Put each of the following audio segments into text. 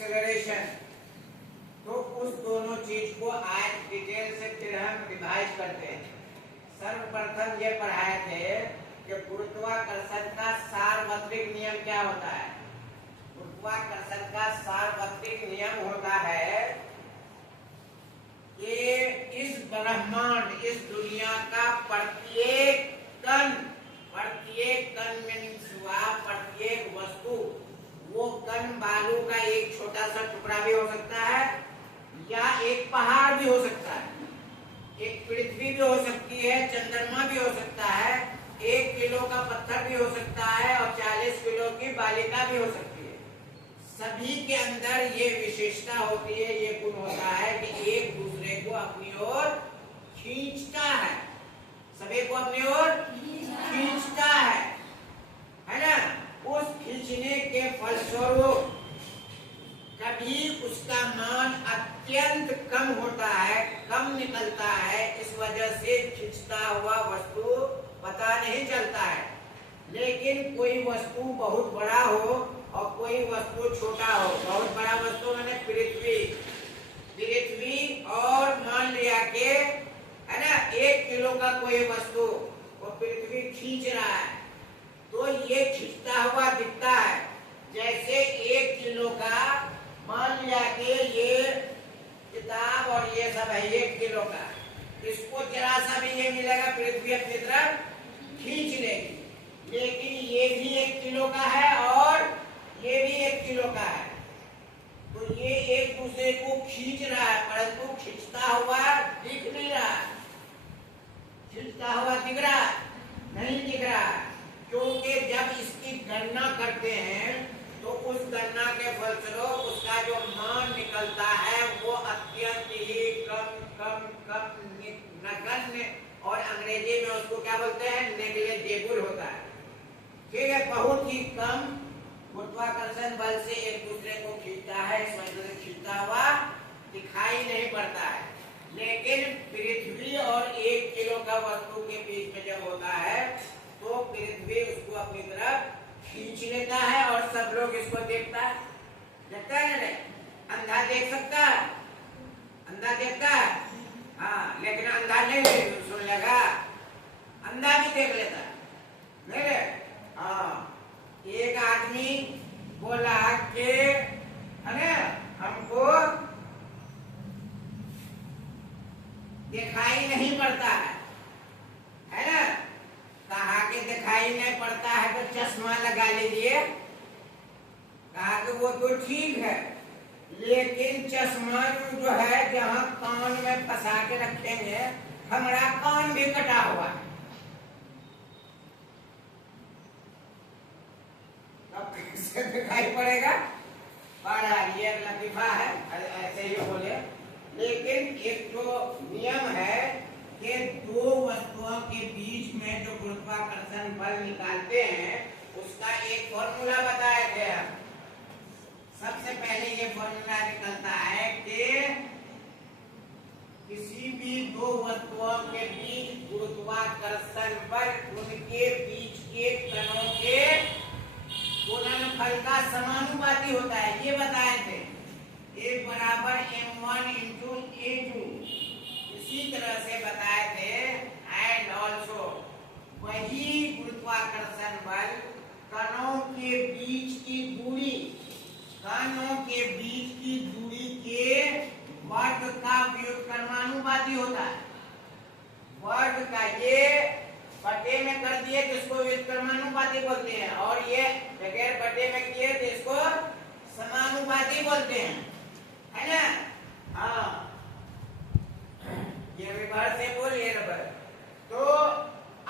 Acceleration. तो उस दोनों चीज को आज डिटेल से फिर हम रिवाइज करते हैं। सर्वप्रथम ये पढ़ाए थे कि गुरुत्वाकर्षण का सार्वत्रिक नियम क्या होता है। गुरुत्वाकर्षण का सार्वत्रिक नियम होता है कि इस ब्रह्मांड, इस दुनिया का प्रत्येक कण मीन्स प्रत्येक वस्तु, वो कण बालू का एक छोटा सा टुकड़ा भी हो सकता है या एक पहाड़ भी हो सकता है, एक पृथ्वी भी हो सकती है, चंद्रमा भी हो सकता है, 1 किलो का पत्थर भी हो सकता है और 40 किलो की बालिका भी हो सकती है। सभी के अंदर ये विशेषता होती है, ये गुण होता है कि एक दूसरे को अपनी ओर खींचता है, सभी को अपनी ओर खींचता है ना। उस खींचने के फलस्वरूप कभी उसका मान अत्यंत कम होता है, कम निकलता है, इस वजह से खींचता हुआ वस्तु पता नहीं चलता है। लेकिन कोई वस्तु बहुत बड़ा हो और कोई वस्तु छोटा हो, बहुत बड़ा वस्तु मैंने पृथ्वी और मान लिया के है ना 1 किलो का कोई वस्तु वो पृथ्वी खींच रहा है, तो ये खींचता हुआ दिखता है। जैसे 1 किलो का मान लिया कि ये किताब और ये सब है 1 किलो का, इसको जरा सा भी ये मिलेगा पृथ्वी अपनी तरफ खींच लेगी, लेकिन ये भी 1 किलो का है और ये भी 1 किलो का है, तो ये एक दूसरे को खींच रहा है, परंतु खींचता हुआ दिख नहीं रहा, खींचता हुआ दिख रहा नहीं दिख रहा, क्योंकि जब इसकी गणना करते हैं तो उस गणना के फलस्वरूप उसका जो मान निकलता है वो अत्यंत ही कम नगण्य, और अंग्रेजी में उसको क्या बोलते हैं, नेग्लिजिबल होता है। ठीक है, बहुत ही कम गुरुत्वाकर्षण बल से एक दूसरे को खींचता है, इस वजह से खींचता हुआ दिखाई नहीं पड़ता है। लेकिन पृथ्वी और 1 किलो का वस्तु के बीच में जब होता है तो पृथ्वी उसको अपनी तरफ खींच लेता है और सब लोग इसको देखता है नहीं? अंधा देख सकता है, अंधा देखता है, हाँ, लेकिन अंधा नहीं सुन लेगा, अंधा भी देख लेता है नहीं रे। हाँ, एक आदमी बोला कि अरे हमको दिखाई नहीं पड़ता है ना, कहा कि दिखाई नहीं पड़ता है तो चश्मा लगा लीजिए, कहा कि वो तो ठीक है, लेकिन चश्मा जो है जहाँ कान में फंसा के रखेंगे, हमारा कान भी कटा हुआ है, अब कैसे दिखाई पड़ेगा। बहरहाल ये लतीफा है, ऐसे ही बोले। लेकिन एक जो नियम है कि दो वस्तुओं के बीच में जो गुरुत्वाकर्षण बल निकालते हैं उसका एक फॉर्मूला बताया गया। सबसे पहले ये फॉर्मूला निकलता है कि किसी भी दो वस्तुओं के बीच गुरुत्वाकर्षण बल उनके बीच के कणों के गुणनफल का समानुपाती होता है, ये बताए थे। A बराबर m1 इंटू a2, इसी तरह से बताए थे। एंड ऑल्सो वही गुरुत्वाकर्षण बल कणों के बीच की दूरी, कणों के बीच की दूरी के वर्ग का व्युत्क्रमानुपाती होता है। वर्ग का ये बटे में कर दिए तो इसको व्युत्क्रमानुपाती बोलते हैं, और ये बगैर बटे में किए तो इसको समानुपाती बोलते हैं, है ना। हाँ, ये रिवर्सेबल, ये रबर। तो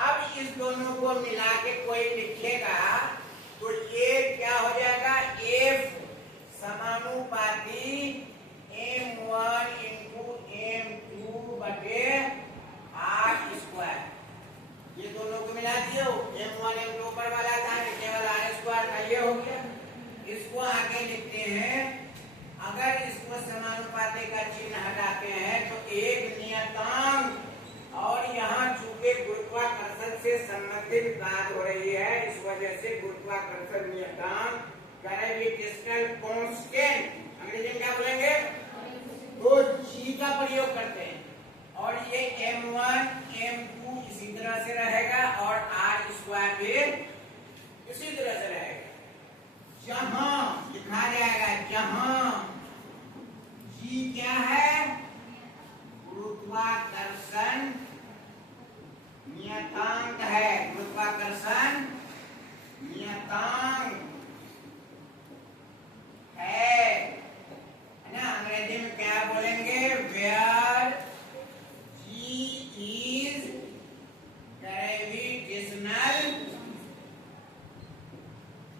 अब इस दोनों को मिला के कोई लिखेगा तो ये क्या हो जाएगा, F समानुपाती m1 इंटू m2 बटे r स्क्वायर। ये दोनों को मिला दियो, m1 m2 ऊपर वाला था, केवल r स्क्वायर का ये हो गया। इसको आगे लिखते हैं, अगर इसको समानुपाती का चिन्ह हटाते हैं तो एक नियतांक, और यहाँ चूंकि गुरुत्वाकर्षण से संबंधित बात हो रही है, इस वजह से गुरुत्वाकर्षण नियतांक ग्रेविटेशनल कांस्टेंट अंग्रेजी में क्या बोलेंगे? तो जी का प्रयोग करते हैं और ये m1 m2 इसी तरह से रहेगा और r स्क्वायर भी इसी तरह से रहेगा। जहां लिखा जाएगा, जहां जी क्या है? गुरुत्वाकर्षण नियतांक है, गुरुत्वाकर्षण नियतांक है ना। अंग्रेजी में क्या बोलेंगे? Where G is gravitational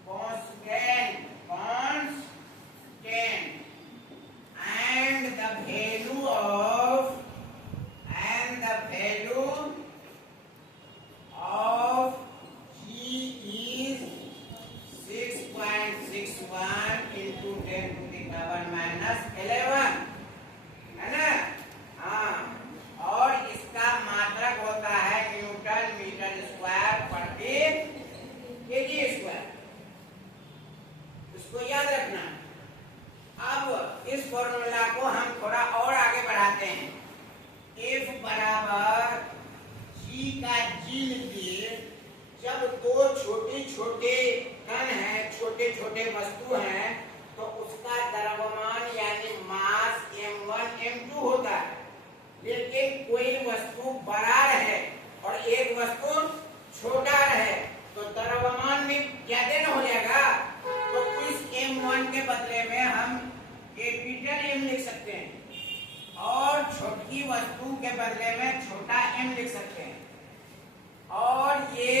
constant and the value of G is 6.61 into 10 to the power minus 11 है ना। हाँ, और इसका मात्रक होता है न्यूटन मीटर स्क्वायर प्रति केजी स्क्वायर। इसको याद रखना। अब इस फॉर्मूला को हम थोड़ा और आगे बढ़ाते हैं। F बराबर G का G लिखिए। जब दो छोटे छोटे कण हैं, छोटे छोटे वस्तु हैं, तो उसका द्रव्यमान यानी मास m1 m2 होता है। लेकिन कोई वस्तु बड़ा रहे और एक वस्तु छोटा रहे तो द्रव्यमान भी ज्यादा न हो जाएगा। तो इस m1 के बदले में हम कैपिटल M लिख सकते हैं और छोटी वस्तु के बदले में छोटा m लिख सकते हैं। और ये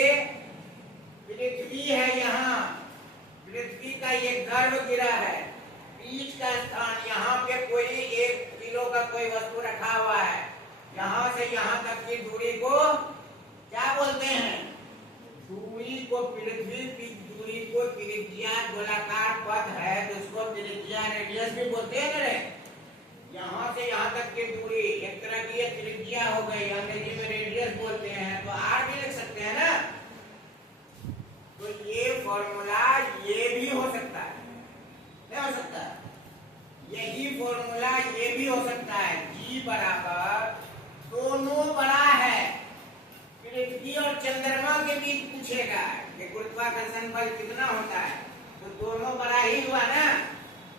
पृथ्वी है, यहाँ पृथ्वी का ये गर्भगृह है। बीच का स्थान यहाँ पे कोई 1 किलो का कोई वस्तु रखा हुआ है। यहाँ से यहाँ तक की दूरी को क्या बोलते हैं? दूरी को, पृथ्वी की दूरी को त्रिज्या, गोलाकार पथ है तो उसको त्रिज्या रेडियस भी बोलते हैं ना। यहाँ से यहाँ तक की दूरी एक तरह की त्रिज्या हो गई, अंग्रेजी में रेडियस बोलते हैं, तो आर भी लिख सकते हैं ना। तो ये फॉर्मूला ये भी हो सकता है, नहीं हो सकता? यही फॉर्मूला ये भी हो सकता है। G बराबर दोनों बड़ा है, पृथ्वी और चंद्रमा के बीच पूछेगा कि गुरुत्वाकर्षण बल कितना होता है, तो दोनों बड़ा ही हुआ ना।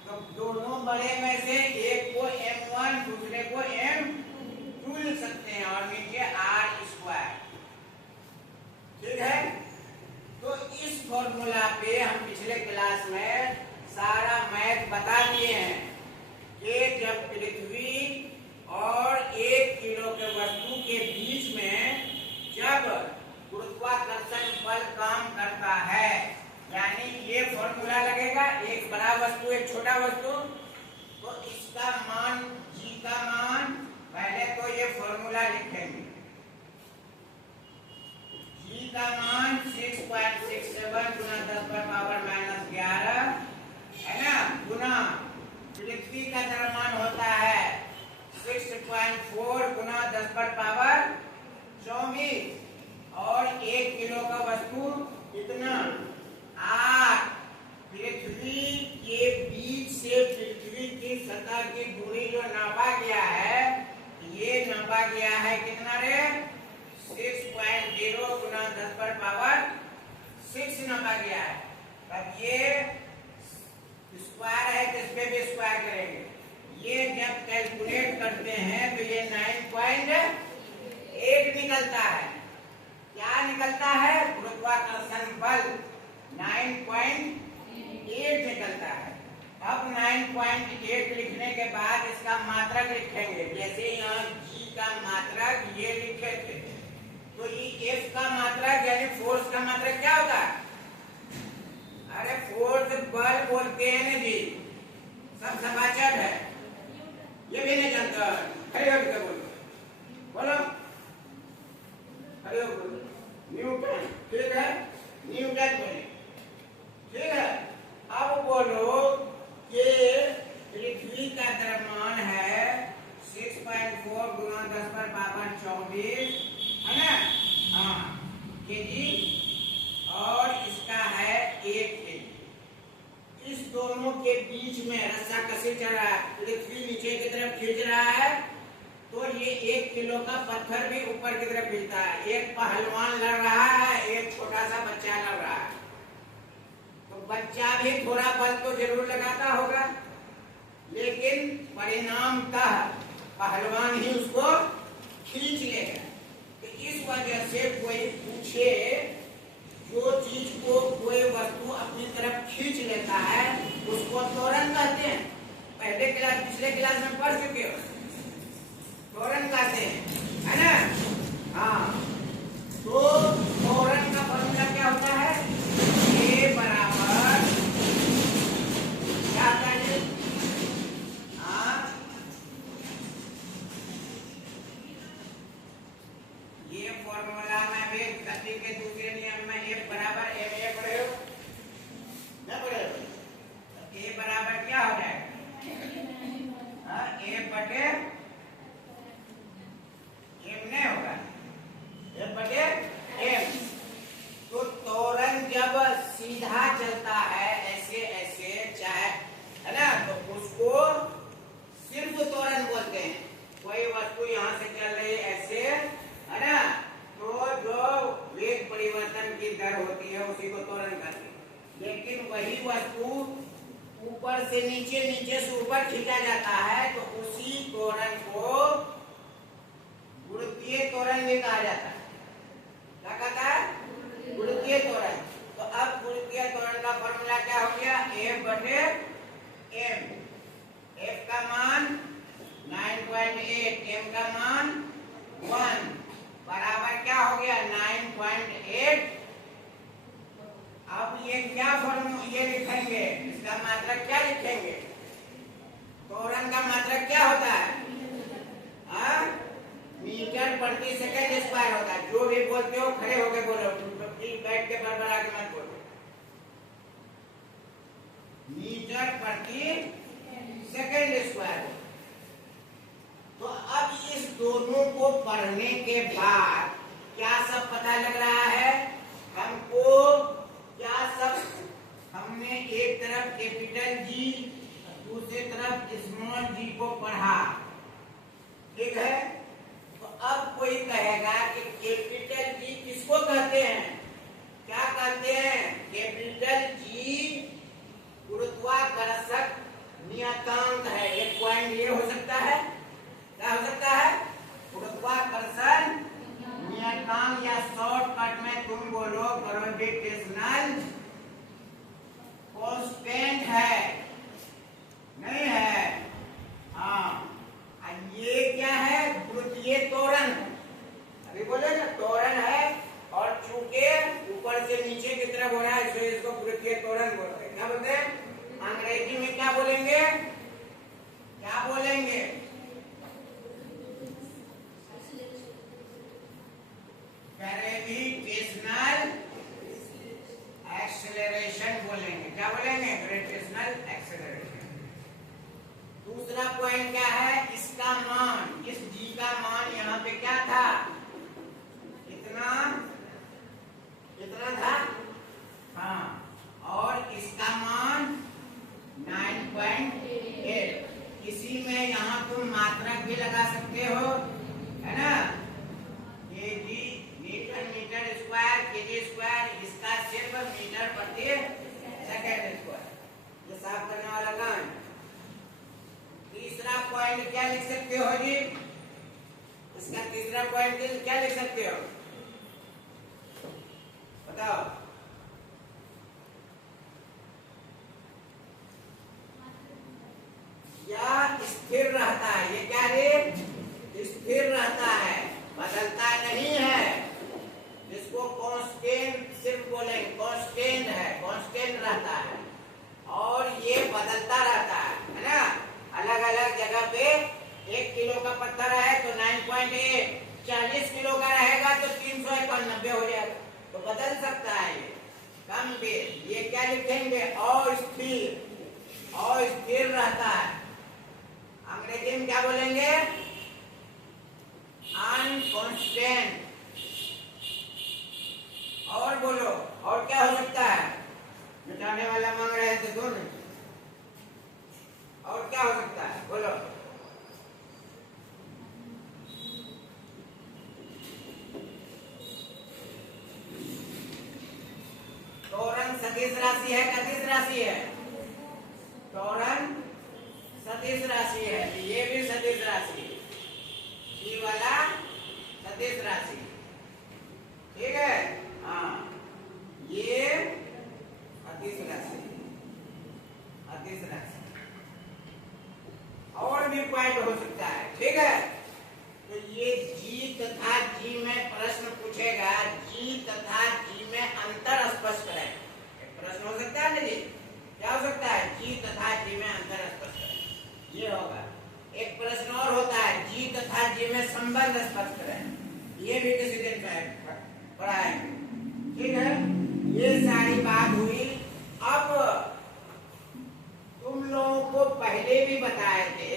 तो दोनों बड़े में से एक को m1 दूसरे को m2 लिख सकते हैं और नीचे r स्क्वायर। ठीक है। तो इस फॉर्मूला पे हम पिछले क्लास में सारा मैथ बता दिए हैं कि जब पृथ्वी और 1 किलो के वस्तु के बीच में जब गुरुत्वाकर्षण बल काम करता है, यानी ये फॉर्मूला लगेगा, एक बड़ा वस्तु एक छोटा वस्तु, तो इसका मान G का मान, पहले तो ये फॉर्मूला लिखेंगे। G का मान 6.67 गुना 10 पर पावर माइनस 11 है ना, गुना पृथ्वी का द्रव्यमान होता है 6.4 गुना 10 पर पावर 24 और 1 किलो का वस्तु कितना 8। पृथ्वी के बीच से पृथ्वी की सतह की दूरी जो नापा गया है, ये नापा गया है कितना रे? 6.0 गुना 10 पर पावर 6 नापा गया है। अब ये स्क्वायर है तो इस पे भी स्क्वायर करेंगे। ये जब कैलकुलेट करते हैं तो ये 9.8 निकलता है। क्या निकलता है? गुरुत्वाकर्षण बल 9.8 निकलता है। अब 9.8 लिखने के बाद इसका मात्रक लिखेंगे। जैसे यहाँ G का मात्रक ये लिखे थे, तो ये F का मात्रक यानी फोर्स का मात्रक क्या होगा? अरे फोर्स बल बोलते हैं ना जी, सब समाचार है, ये भी नहीं जानता। हरिओम क्या बोलो, बोलो हरिओम बोलो। न्यूटन, ठीक है, न्यूटन बोले, ठीक है। अब बोलो कि पृथ्वी का द्रव्यमान है 6.4 गुना 10 पर पावर 24 है ना, हाँ केजी, और इसका है 1 केजी। इस दोनों के के बीच में रस्सा कसी चल रहा है, पृथ्वी नीचे की तरफ खींच रहा है, तो ये 1 किलो का पत्थर भी ऊपर की तरफ खींचता है। एक पहलवान लड़ रहा है, एक छोटा सा बच्चा लड़ रहा है, तो बच्चा भी थोड़ा बल तो जरूर लगाता होगा, लेकिन परिणामतः पहलवान ही उसको खींच लेगा। तो इस वजह से कोई पूछे, जो चीज को कोई वस्तु अपनी तरफ खींच लेता है उसको त्वरण कहते हैं। पहले क्लास पिछले क्लास में पढ़ चुके हो, त्वरण कहते हैं, है ना। हाँ, तो त्वरण का फॉर्मूला क्या होता है? ए बराबर क्या होता है? ये फॉर्मूला में भी गति के दूसरे नियम में ए बराबर एम ए पढ़े हो ना? पढ़े हो? ए बराबर क्या हो जाएगा? ए बटे एम नहीं होगा, ए बटे एम। तो त्वरण जब सीधा चलता है ऐसे ऐसे, चाहे, है ना, तो उसको सिर्फ त्वरण बोलते हैं। कोई वस्तु यहाँ से चल रही है ऐसे, है ना, तो जो वेग परिवर्तन की दर होती है उसी को त्वरण कहते हैं। लेकिन वही वस्तु ऊपर से नीचे, नीचे से ऊपर खींचा जाता है, तो उसी त्वरण को गुरुत्वीय त्वरण भी कहा जाता है। क्या कहता है? गुरुत्वीय त्वरण। तो अब गुरुत्वीय त्वरण का फॉर्मूला क्या हो गया? F बटे m। F का मान 9.8, m का मान 1 बराबर क्या हो गया? 9.8। अब ये क्या फॉर्मूला ये लिखेंगे, इसका मात्रक क्या लिखेंगे? त्वरण का मात्रक क्या होता है? मीटर प्रति सेकंड स्क्वायर होता है। जो भी बोलते हो खड़े होके बोलो, बैठ के बड़बड़ा के मत बोलो। मीटर प्रति सेकंड स्क्वायर। तो अब इस दोनों को पढ़ने के बाद क्या सब पता लग रहा है हमको? क्या सब हमने एक तरफ कैपिटल जी, दूसरी तरफ स्मॉल जी को पढ़ा, ठीक है। तो अब कोई कहेगा कि कैपिटल जी किसको कहते हैं? क्या कहते हैं? कैपिटल जी गुरुत्वाकर्षक नियतांक है। एक पॉइंट ये हो सकता है, क्या हो सकता है? गुरुत्वाकर्षण नियतांक, या शॉर्टकट में तुम बोलो ग्रेविटेशनल कांस्टेंट है, नहीं है? हाँ, ये क्या है? गुरुत्वीय त्वरण। अभी बोले ना त्वरण है, और चूंकि ऊपर से नीचे की तरफ हो रहा है इसलिए इसको गुरुत्वीय त्वरण बोलते हैं। क्या बोलते हैं? अंग्रेजी में क्या बोलेंगे? क्या बोलेंगे? ग्रेविटेशनल एक्सेलरेशन बोलेंगे। क्या बोलेंगे? Gravitational acceleration. दूसरा पॉइंट क्या है? इसका मान, इस जी का मान यहाँ पे क्या था? कितना था? हाँ, और इसका मान 9.8। इसी में यहाँ तुम मात्रक भी लगा सकते हो, है ना? KG metre, metre square, KG square, इसका सिर्फ मीटर प्रति सेकंड स्क्वायर। ये साफ करने वाला काम। तीसरा पॉइंट क्या लिख सकते हो जी? इसका तीसरा पॉइंट क्या लिख सकते हो? बताओ। या स्थिर रहता है। ये क्या रे? स्थिर रहता है, बदलता नहीं है। जिसको कांस्टेंट सिर्फ बोलेंगे, कांस्टेंट है, कांस्टेंट रहता है, और ये बदलता रहता है ना? अलग अलग जगह पे 1 किलो का पत्थर है तो 9.8, 40 किलो का रहेगा तो 391 हो जाएगा। तो बदल सकता है ये, कम बेस। ये क्या लिखेंगे? अस्थिर, अस्थिर रहता है। अंग्रेजी में क्या बोलेंगे? अनकॉन्स्टेंट। और बोलो, और क्या हो सकता है? मिटाने वाला मांग रहे थे दोनों। राशि है, सदिश राशि है, त्वरण सदिश राशि है, ये भी सदिश राशि, ये वाला सदिश राशि, ठीक है। हाँ, ये अदिश राशि, अदिश राशि। और भी पॉइंट हो सकता है, ठीक है। तो ये जी तथा जी में प्रश्न पूछेगा, जी तथा जी में अंतर स्पष्ट करें, प्रश्न हो सकता है ना जी, क्या हो सकता है, जी तथा जी में अंतर स्पष्ट करें, ये होगा। एक प्रश्न और होता है, जी तथा जी में संबंध स्पष्ट करें, ये भी किसी दिन पढ़ाएंगे, ठीक है। ये सारी बात हुई। अब तुम लोगों को पहले भी बताए थे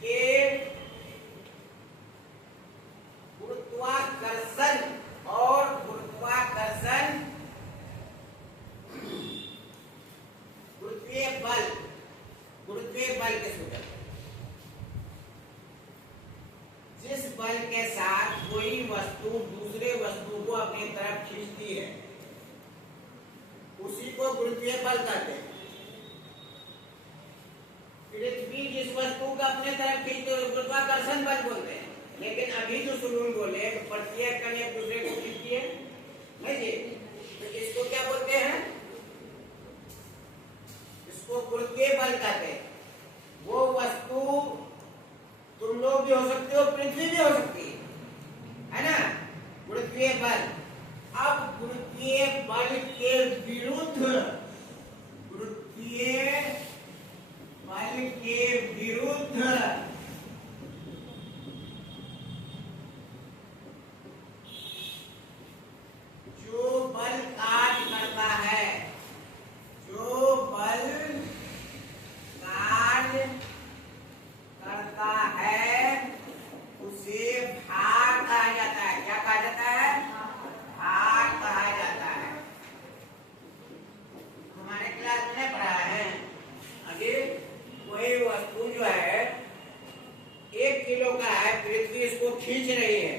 कि गुरुत्वाकर्षण और गुरुत्वाकर्षण, गुरुत्वीय बल, गुरुत्वीय बल के सूत्र, जिस बल के साथ कोई वस्तु दूसरे वस्तु को अपनी तरफ खींचती है उसी को गुरुत्वीय बल कहते हैं। पृथ्वी जिस वस्तु को अपने तरफ खींचते है गुरुत्वाकर्षण बल बोलते हैं, लेकिन अभी जो शुरू में बोले प्रत्येक कण एक दूसरे को खींचती है नहीं जी, तो इसको क्या बोलते हैं, इसको गुरुत्वीय बल कहते हैं। वो वस्तु तुम लोग भी हो सकते हो, पृथ्वी भी हो सकती है ना, गुरुत्वीय बल। अब गुरुत्वीय बल के विरुद्ध, गुरुत्वीय बल के विरुद्ध जो बल कार्य करता है, जो बल कार्य करता है उसे भार कहा जाता है। क्या कहा जाता है, भार कहा जाता है। हमारे क्लास में पढ़ा है, आगे कोई वस्तु जो है 1 किलो का है, पृथ्वी इसको खींच रही है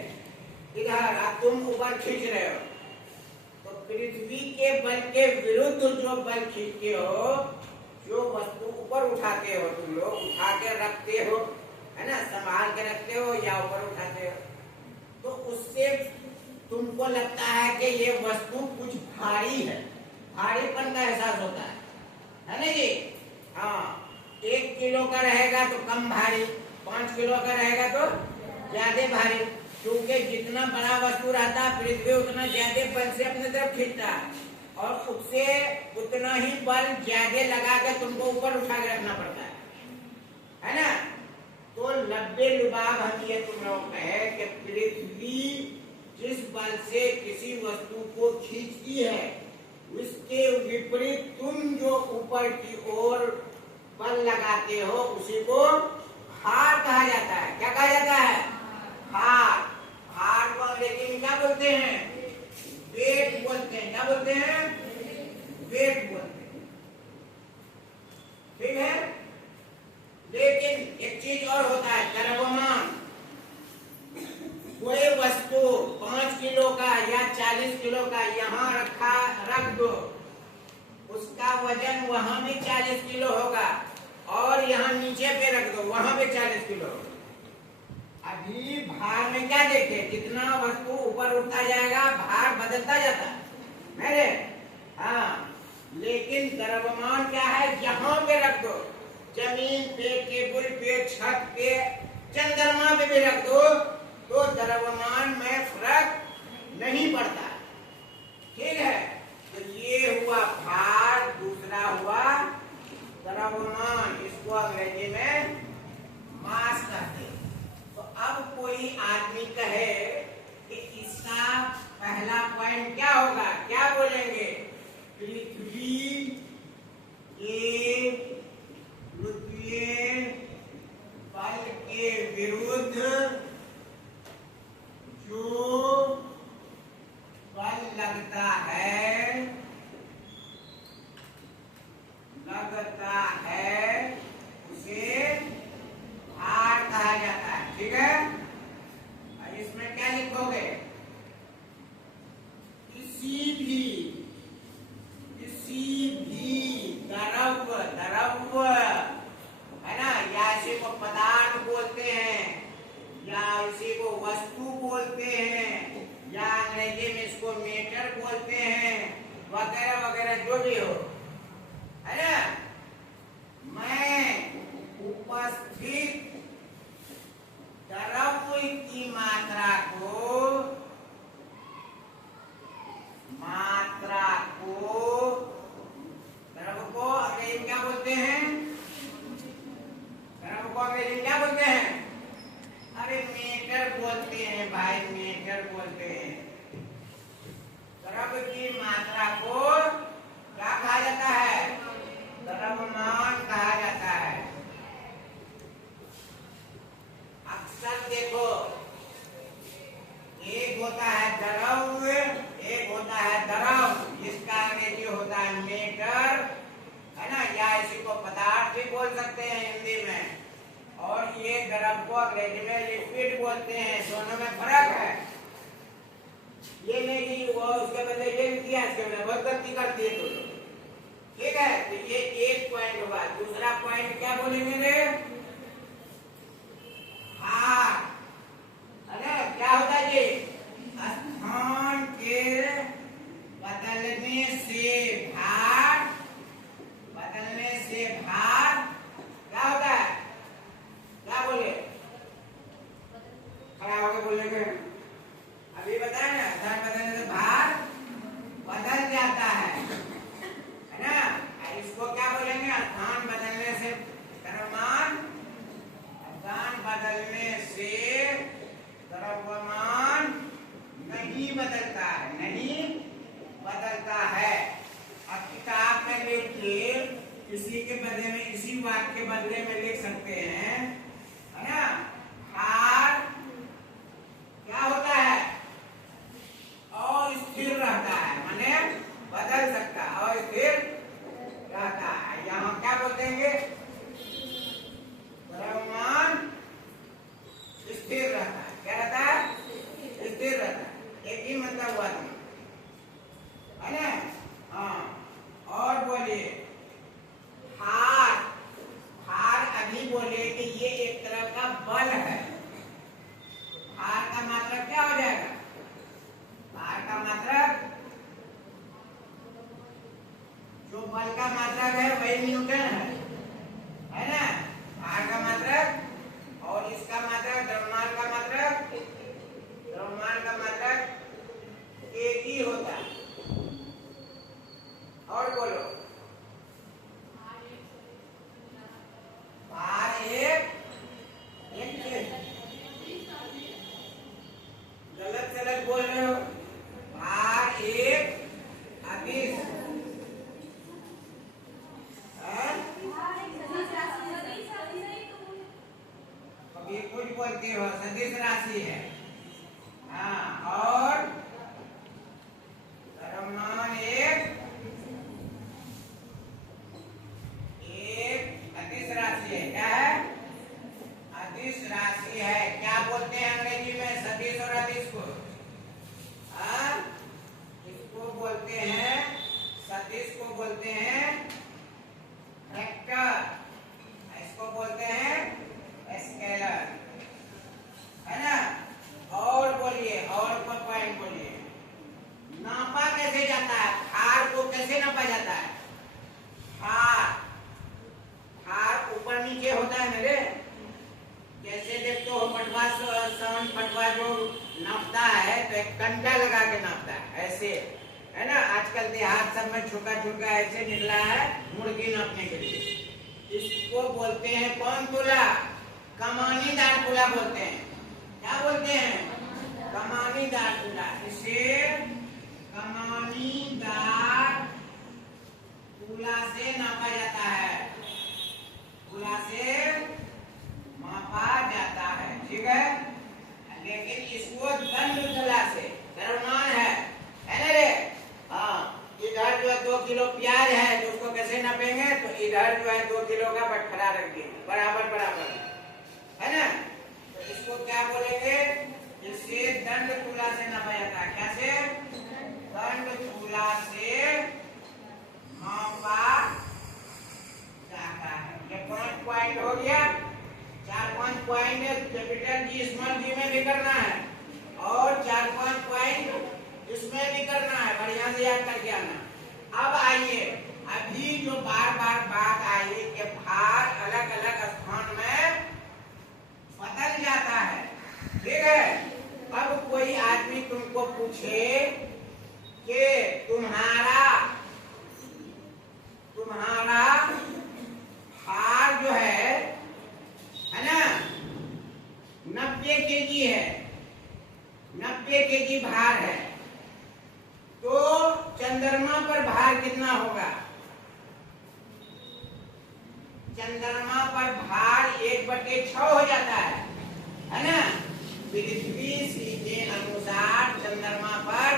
इधर, अब तुम ऊपर खींच रहे हो, तो पृथ्वी के बल के विरुद्ध जो बल खींचते हो, जो वस्तु ऊपर उठाते हो, तुम लोग उठा के रखते हो है ना, संभाल के रखते हो या ऊपर उठाते हो, तो उससे तुमको लगता है कि ये वस्तु कुछ भारी है, भारीपन का एहसास होता है ना जी। हाँ, 1 किलो का रहेगा तो कम भारी, 5 किलो का रहेगा तो ज्यादा भारी, क्योंकि जितना बड़ा वस्तु रहता है पृथ्वी उतना ज्यादा बल से अपनी तरफ खींचता है, और उससे उतना ही बल ज्यादा लगा के तुमको ऊपर उठा के रखना पड़ता है ना। तो लब्बे लुबाब हम ये तुम लोग कहे कि पृथ्वी जिस बल से किसी वस्तु को खींचती है उसके विपरीत तुम जो ऊपर की ओर बल लगाते हो उसी को भार कहा जाता है। क्या कहा जाता है, भार। भार को अंग्रेजी में क्या बोलते हैं, वेट बोलते हैं। क्या बोलते हैं, वेट बोलते हैं, ठीक है। लेकिन एक चीज और होता है, द्रव्यमान। कोई वस्तु 5 किलो का या 40 किलो का यहाँ रख दो, उसका वजन वहां भी 40 किलो होगा, और यहाँ नीचे पे रख दो वहां भी 40 किलो होगा। अभी भार में क्या देखे, जितना वस्तु ऊपर उठता जाएगा भार बदलता जाता है मेरे, हाँ। लेकिन द्रव्यमान क्या है, यहाँ पे रख दो, जमीन पे, टेबल पे, छत पे, चंद्रमा पे भी रख दो, तो द्रव्यमान में फर्क नहीं पड़ता, ठीक है। तो ये हुआ भार, दूसरा हुआ द्रव्यमान, इसको अंग्रेजी में मास कहते हैं। तो अब कोई आदमी कहे कि इसका पहला पॉइंट क्या होगा, क्या बोलेंगे, पृथ्वी के गुरुत्वीय बल के विरुद्ध जो बल लगता है वगैरह वगैरह जो भी हो, है ना। मैं उपस्थित द्रव्य की मात्रा को द्रव्य को अंग्रेजी क्या बोलते हैं? द्रव्य को अंग्रेजी क्या बोलते हैं? अरे मीटर बोलते हैं भाई, मीटर बोलते हैं। द्रव्य की मात्रा को क्या कहा जाता है? द्रव्यमान कहा जाता है। अक्सर देखो, एक होता है द्रव्य, एक होता है द्रव, जिसका अंग्रेजी होता है मीटर, है ना, या इसी को पदार्थ भी बोल सकते हैं हिंदी में, और ये द्रव को अंग्रेजी में लिक्विड बोलते हैं। दोनों में फर्क है। ये नहीं कि वो उसके बदले ये किया, बहुत गलती करती है तो, ठीक है। तो ये एक पॉइंट होगा। दूसरा पॉइंट क्या बोलेंगे रे? हाँ, अरे क्या होता है जी? स्थान के बदलने से भार, क्या होता है? क्या बोले? खड़ा होकर बोलेंगे। अभी बताए ना, स्थान बदलने से भार बदल जाता है ना। इसको क्या बोलेंगे? स्थान बदलने से द्रव्यमान, स्थान बदलने से द्रव्यमान नहीं बदलता है, नहीं बदलता है। अब किताब में लिखिए, इसी के बदले में, इसी वाक्य के बदले में लिख सकते हैं, है ना। भार क्या होता है? अस्थिर रहता है, माने बदल सकता है, अस्थिर रहता है। यहाँ क्या बोलेंगे? द्रव्यमान स्थिर रहता है। क्या रहता है? स्थिर रहता है। एक ही मतलब हुआ था, है ना। हाँ, और बोलिए भार। अभी बोले कि ये एक तरह का बल है। भार का मात्रक क्या हो जाएगा? भार का मात्रक, जो बल का मात्रक है वही न्यूटन है ना। भार का मात्रक और इसका मात्रक, द्रव्यमान का मात्रक एक ही होता है। और बोलो, भार एक गलत बोल रहे हो। भार एक अदिश, कभी कुछ बोलते हो, सदिश राशि है। हाँ, और द्रव्यमान एक अदिश राशि है। क्या है? अदिश राशि है। क्या बोलते हैं अंग्रेजी में सदिश और अदिश को? इसको बोलते हैं, सदिश को बोलते हैं वेक्टर, इसको बोलते हैं स्केलर, है ना। और बोलिए, और कोई पॉइंट बोलिए। नापा कैसे जाता है? भार को कैसे नापा जाता है? भार ऊपर नीचे होता है मेरे। जैसे देखते हो पटवा, सन पटवा जो नापता है तो एक कंडा लगा के नापता है, ऐसे, है ना। आजकल देहात सब में छोटा छोटा ऐसे निकला है मुर्गी नापने के लिए। इसको बोलते हैं कौन तुला? कमानीदार तुला बोलते हैं। क्या बोलते हैं? कमानीदार तुला। इसे कमानीदार तुला से नापा जाता है, तुला से मापा जाता है, ठीक है। लेकिन इसको दंड तुला से, द्रव्यमान है ना रे। हाँ, इधर जो है 2 किलो प्याज है, तो उसको कैसे नापेंगे? तो इधर जो है 2 किलो का बटखरा रख दिए, बराबर बराबर, है ना। तो इसको क्या बोलेंगे? इसे दंड तुला से नापा जाता है। क्या से? दंड तुला से मापा जाता है। ये 5 पॉइंट हो गया। 4-5 पॉइंट कैपिटल जी स्मॉल जी में भी करना है, और 4-5 पॉइंट इसमें भी करना है। बढ़िया से याद करके आना। अब आइए, अभी जो बार बार बात आई कि भार अलग अलग स्थान में बदल जाता है, ठीक है। अब कोई आदमी तुमको पूछे कि तुम्हारा भार जो है ना 90 केजी है, 90 केजी भार है, तो चंद्रमा पर भार कितना होगा? चंद्रमा पर भार 1/6 हो जाता है ना। पृथ्वी के अनुसार चंद्रमा पर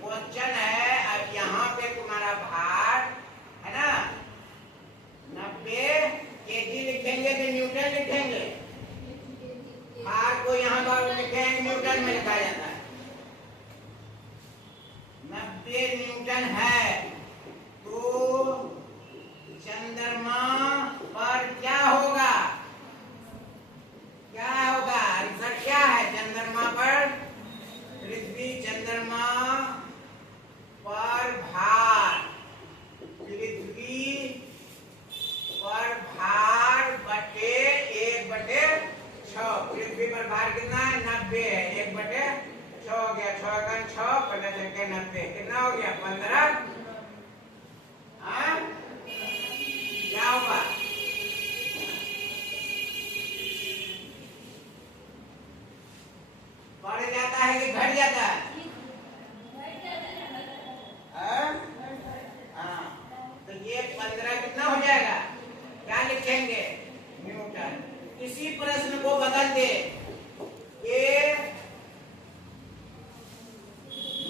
क्वेश्चन है। अब यहाँ पे तुम्हारा भार है ना 90 केजी लिखेंगे कि न्यूटन लिखेंगे? भार को यहाँ पर लिखेंगे न्यूटन में लिखा जाता है। 90 न्यूटन है, तो चंद्रमा पर क्या होगा? आंसर क्या है? चंद्रमा पर पृथ्वी चंद्रमा पर भार, पृथ्वी पर भार बटे 1/6। पृथ्वी पर भार कितना है? 90 है, 1/6 हो गया। 6 का 6 15 के 90 कितना हो गया? 15। क्या होगा? बढ़ जाता है कि घट जाता है? तो ये 15 कितना हो जाएगा? क्या लिखेंगे? न्यूटन। इसी प्रश्न को बदल दे, ये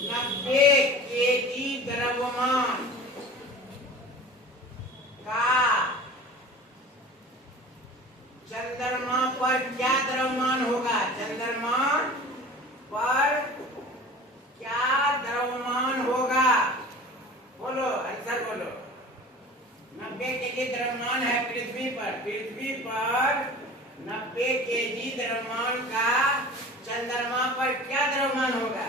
90 केजी द्रव्यमान का चंद्रमा पर क्या द्रव्यमान होगा? चंद्रमा पर क्या द्रव्यमान होगा? बोलो, आंसर बोलो। 90 केजी द्रव्यमान है पृथ्वी पर 90 केजी द्रव्यमान का चंद्रमा पर क्या द्रव्यमान होगा?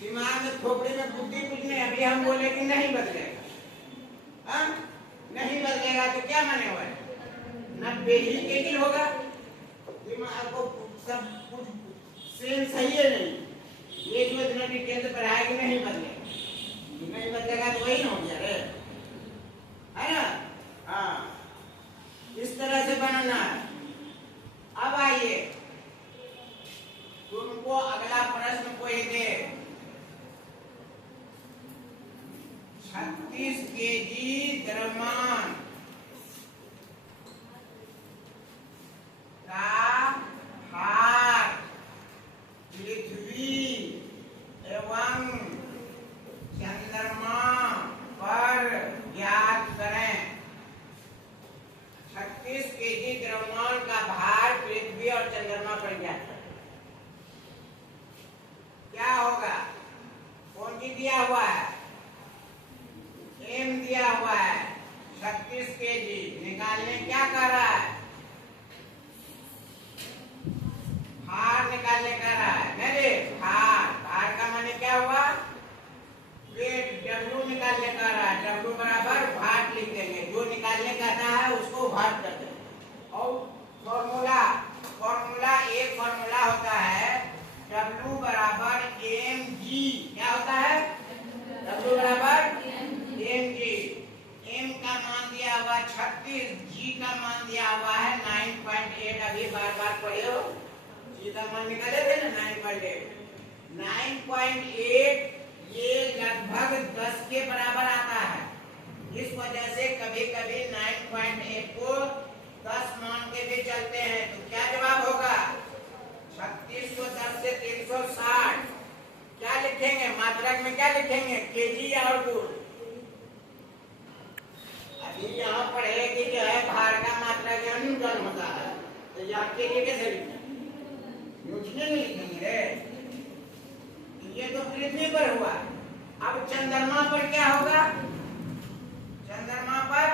दिमाग में खोपड़ी में बुद्धि कुछ नहीं। अभी हम बोले कि नहीं बदलेगा, नहीं बदलेगा तो क्या माने हुआ है? 90 ही केजी होगा। दिमाग को सब कुछ सेम सही है नहीं। ये जो इतना डिटेल से पढ़ाया कि नहीं बदलेगा, नहीं बदलेगा तो वही ना हो गया है ना। हाँ, इस तरह से बनाना है। अब आइए, तुमको अगला प्रश्न कोई दे, 36 केजी द्रव्यमान का भार पृथ्वी एवं चंद्रमा पर ज्ञात करें। 36 केजी द्रव्यमान का भार पृथ्वी और चंद्रमा पर ज्ञात करें। क्या होगा? कौन सी दिया हुआ है? एम दिया हुआ है। 36 केजी निकालने क्या कर रहा है? भार निकालने का रहा है। नहीं, भार का माने क्या हुआ? वेट, डब्ल्यू निकालने का रहा है। डब्ल्यू बराबर भार लिख देंगे। जो निकालने का है उसको भार कर देंगे। और फॉर्मूला एक फॉर्मूला होता है डब्ल्यू बराबर एम जी। क्या होता है? डब्ल्यू बराबर एम जी। एम का मान दिया हुआ 36, जी का मान दिया हुआ है 9.8। अभी बार बार पढ़ियो, जी का मान निकाले थे ना 9.8। ये लगभग 10 के बराबर आता है। इस वजह से कभी कभी 9.8 को 10 मान के भी चलते हैं। तो क्या जवाब होगा? 36 को 10 से 360। क्या लिखेंगे? मात्रक में क्या लिखेंगे? केजी या और गुण? अभी यहाँ पढ़े कि जो है भार का मात्रक या न्यूटन होता है, तो यहाँ केजी कैसे लिखेंगे? न्यूटन नहीं लिखेंगे। ये तो पृथ्वी पर हुआ। अब चंद्रमा पर क्या होगा? चंद्रमा पर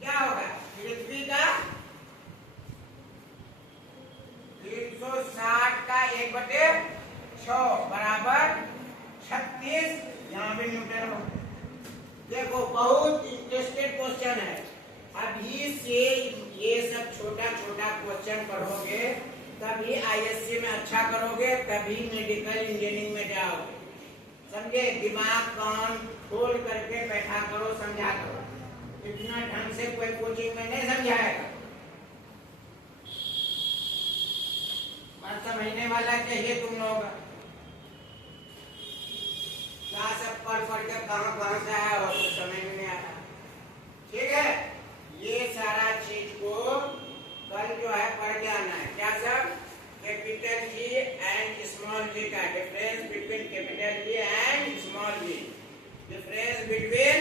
क्या होगा? पृथ्वी का 360 का 1/6 बराबर 36 भी न्यूटन हो। देखो बहुत इंटरेस्टेड क्वेश्चन है। अभी से ये सब छोटा छोटा क्वेश्चन पढ़ोगे तभी आईएससी में अच्छा करोगे, तभी मेडिकल इंजीनियरिंग में जाओगे। समझे? दिमाग कान खोल करके बैठा करो, समझा करो। इतना ढंग से कोई कोचिंग में नहीं समझाएगा। बात समझने वाला चाहिए तुम लोग। क्या सब पढ़ पढ़ के कहाँ से आया हो तो समझ में नहीं आता। ठीक है, ये सारा चीज को कल जो है पढ़ के आना है। क्या सब? Capital G and small G का difference between capital G and small G, difference between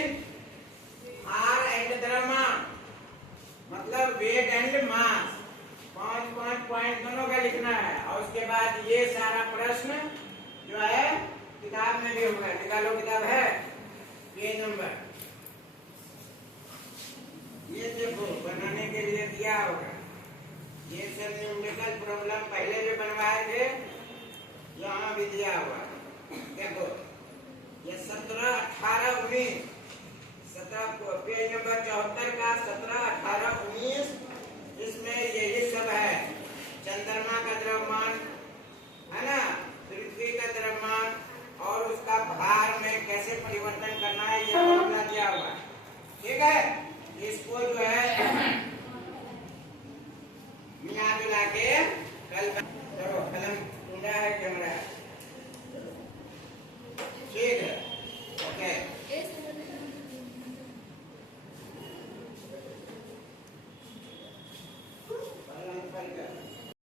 R and द्रव्यमान, मतलब वेट एंड मास। 5 पॉइंट दोनों का लिखना है। और उसके बाद ये सारा प्रश्न जो है किताब में भी होगा। निकालो, किताब है पेज नंबर, ये देखो बनाने के लिए दिया होगा। ये सब न्यूमेरिकल प्रॉब्लम पहले भी बनवाए थे, यहाँ भी दिया हुआ। देखो ये 17, 18, 19, 17 पेज नंबर 74 का 17, 18, 19, इसमें यही सब है। चंद्रमा का द्रव्यमान है ना, पृथ्वी का द्रव्यमान और उसका भार में कैसे परिवर्तन करना है, ये फॉर्मूला दिया हुआ है। ठीक है, इसको जो है मिला जुला के कल करो। कलम ढूंढा है कैमरा।